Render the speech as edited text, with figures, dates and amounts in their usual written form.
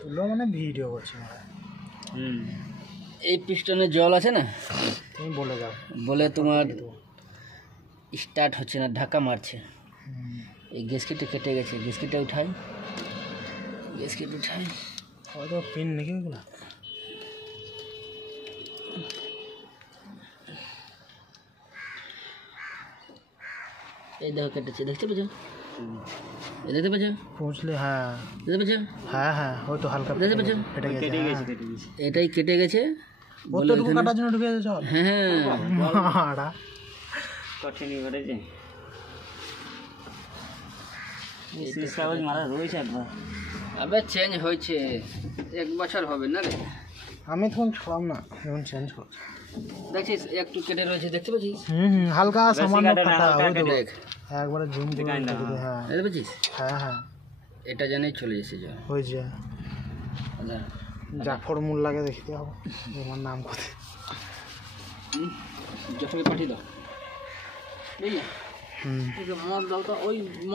তুলো মানে ভিডিও করছি এই পিস্টনে জল আছে না, তুমি বলে যাও, বলে তোমার স্টার্ট হচ্ছে না, ধাক্কা মারছে। এই গ্যাসকেটটা কেটে গেছে, গ্যাসকেটটা উঠাই, গ্যাসকেট উঠাই। হয়তো পিন নাকি ওগুলো। এই দেখো কেটেছে, দেখতে পেয়েছো? এই দেখতে পেয়েছো? পৌঁছলে হ্যাঁ দেখতে পেয়েছো? হ্যাঁ হ্যাঁ হয়তো হালকা দেখতে পেয়েছো? কেটে গেছে। এটাই কেটে গেছে। কতটুকু কাটার জন্য ঢুকে গেছে জল? হ্যাঁ কঠিন ঘটেছে। কাগজ মারা রয়েছে একবার, আবার চেঞ্জ হয়েছে, 1 বছর হবে না রে। আমি তখন ছিলাম না, এখন চেঞ্জ করছি। দেখছিস একটু কেটে রয়েছে, দেখতে পাচ্ছিস? হালকা সামান্য কাটা, ওই তো দেখ একবারে জুম করে কেটে দে। হ্যাঁ দেখতে পাচ্ছিস? হ্যাঁ হ্যাঁ এটা জানেই চলে এসেছে জল। হয়েছে। জাফর মোল্লাকে দেখতে হবে, আমার নাম কোথায়। যতকে পাঠিয়ে দাও, বুঝলি? আমার দাও তো ওই